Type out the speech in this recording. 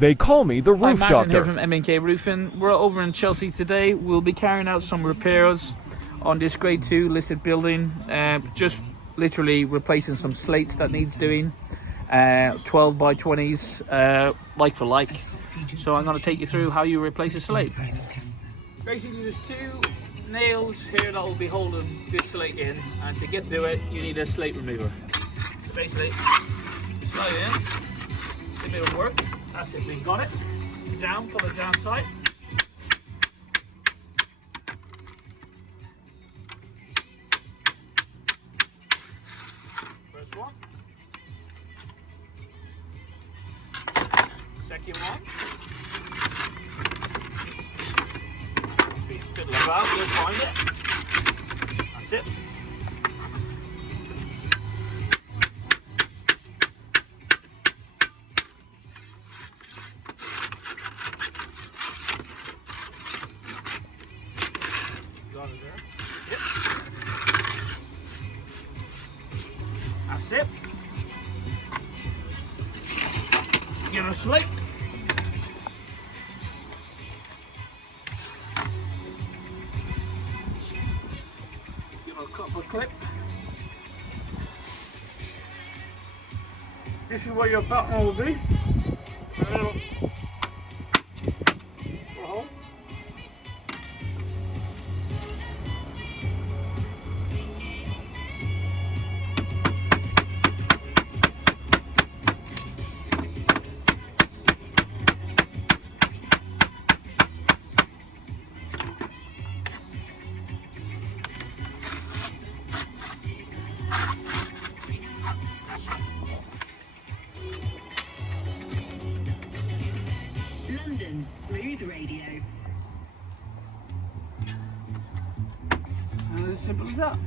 They call me the Roof Hi, Martin Doctor. here from M&K Roofing. We're over in Chelsea today. We'll be carrying out some repairs on this grade 2 listed building. Just literally replacing some slates that needs doing. 12 by 20s, like for like. So I'm going to take you through how you replace a slate. Basically there's 2 nails here that will be holding this slate in, and to get to it you need a slate remover. So basically slide it in, if it'll work. That's it, we've got it. Down, pull it down tight. First one. Second one. Fiddle about, you'll find it. That's it. Got it there. Yep. That's it. Get a slate. Give it a couple of clip. This is where your button will be. A little hole. London's Smooth Radio. And as simple as that.